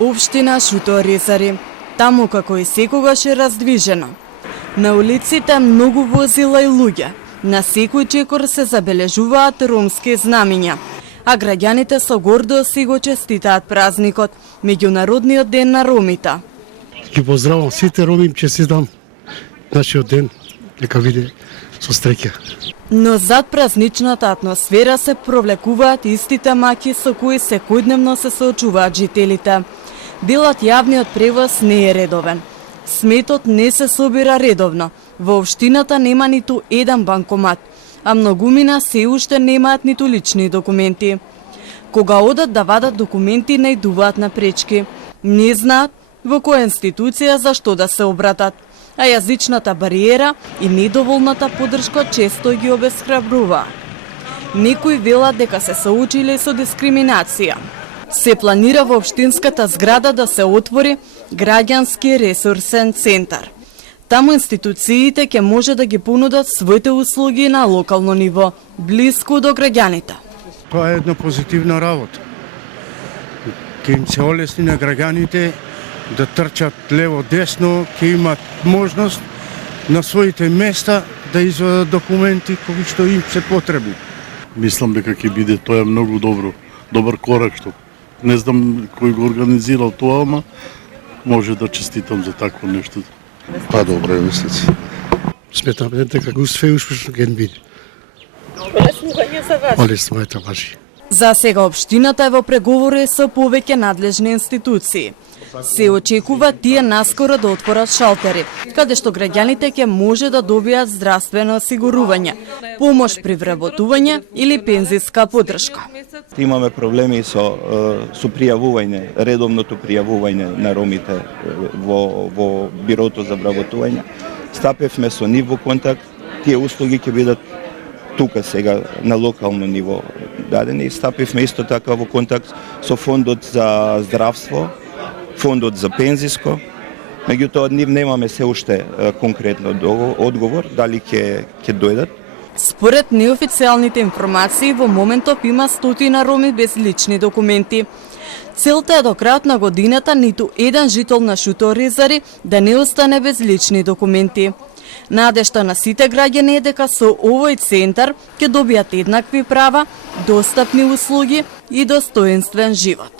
Општина Шуторезари, таму како и секогаш е раздвижено. На улиците многу возила и луѓе. На секој чекор се забележуваат ромски знамиња, а граѓаните со гордост си го честитаат празникот, меѓународниот ден на ромите. Ги поздравам сите роми, им честитам нашиот ден, нека биде со среќа. Но зад празничната атмосфера се провлекуваат истите маки со кои секојдневно се соочуваат жителите. Делот јавниот превоз не е редовен. Сметот не се собира редовно. Во општината нема ниту еден банкомат, а многумина се уште немаат ниту лични документи. Кога одат да вадат документи, најдуваат на пречки. Не знаат во која институција за што да се обратат, а јазичната бариера и недоволната поддршка често ги обесхрабрува. Некои велат дека се соочиле со дискриминација. Се планира во општинската зграда да се отвори граѓански ресурсен центар. Таму институциите ќе може да ги понудат своите услуги на локално ниво, блиску до граѓаните. Тоа е една позитивна работа. Ќе им се олесни на граѓаните да трчат лево-десно, ќе имат можност на своите места да извадат документи кои што им се потребни. Мислам дека ќе биде тоа многу добар корак што не знам кој го организирал тоа, ама може да честитам за такво нешто. Па добро, мислици. Сметам дека го успешно ќе биде. Олеснување за вас. Олеснување важи. За сега општината е во преговори со повеќе надлежни институции. Се очекува тие наскоро да отворат шалтери, каде што граѓаните ќе може да добијат здравствено осигурување, помош при вработување или пензиска поддршка. Имаме проблеми со пријавување, редовното пријавување на ромите во бирото за вработување. Стапевме со нив во контакт, тие услуги ќе бидат тука сега на локално ниво дадени. Стапивме исто така во контакт со фондот за здравство, фондот за пензиско. Меѓутоа од нив немаме се уште конкретно одговор дали ќе дојдат. Според неофицијалните информации, во моментов има 100 роми без лични документи. Целта е до крајот на годината ниту еден жител на Шуторезари да не остане без лични документи. Надежта на сите граѓани е дека со овој центар ќе добијат еднакви права, достапни услуги и достоинствен живот.